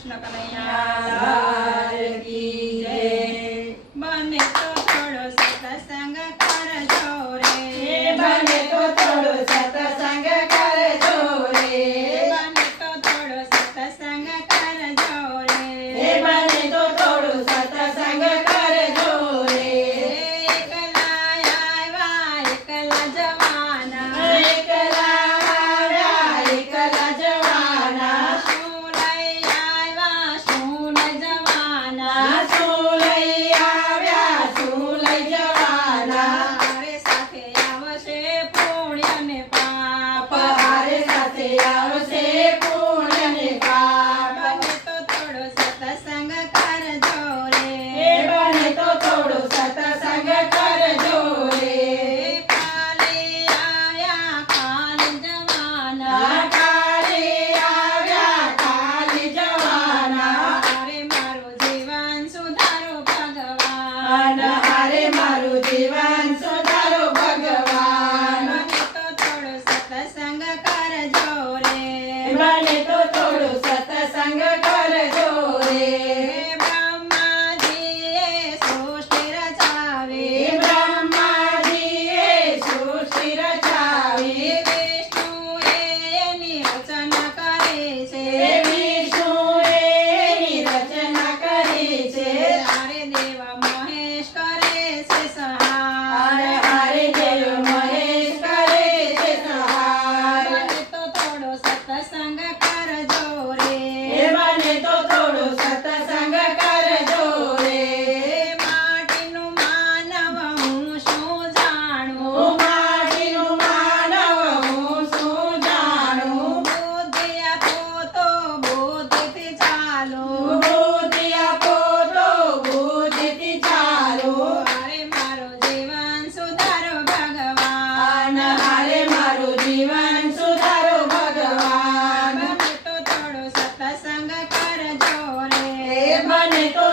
કૃષ્ણ કનૈયા કી જય. બને તો થોડો સત્સંગ કરજો રે, બને તો થોડો સત્સંગ કરજો રે, બને તો થોડો સત્સંગ કરજો રે, બને તો થોડો સત્સંગ કરજો રે. એકલા આવ્યા એકલા જવાના, એકલા આવ્યા એકલા જવાના, શું લઈ આવ્યા શું લઈ જવાના, શું લઈ આવ્યા શું લઈ જવાના. હારે સાથે આવશે પુણ્ય ને પાપ, હારે સાથે આવશે પુણ્ય ને પાપ. બને તો થોડો સત્સંગ કરજો રે, બને તો થોડો સત્સંગ કરજો રે. કાલે આવ્યા કાલે જવાના, કાલે આવ્યા કાલે જવાના, હારે મારું જીવન સુધારો ભગવાન, હારે મારું જીવન સુધારો ભગવાન. બને તો થોડો સત્સંગ કરજો રે, બને તો થોડો સત્સંગ કરજો રે. બ્રહ્માજીએ સૃષ્ટિ રચાવી, બ્રહ્માજીએ સૃષ્ટિ રચાવી, વિષ્ણુએ એની રચના કરી છે, વિષ્ણુએ એની રચના કરી છે. હારે દેવ મહેશ કરે છે સહાય, હારે દેવ મહેશ કરે છે સહાય. બને તો થોડો સત્સંગ કરજો રે, બને તો થોડો સત્સંગ કરજો રે. માટીનું માનવ હું શું જાણું, હું માટીનું માનવ હું શું જાણું. બુદ્ધિ આપો તો બુદ્ધિથી ચાલું, બુદ્ધિ આપો તો બુદ્ધિથી ચાલું. હારે મારું જીવન સુધારો ભગવાન, હારે મારું જીવન સુધારો ભગવાન. બને તો થોડો સત્સંગ કરજો રે, બને તો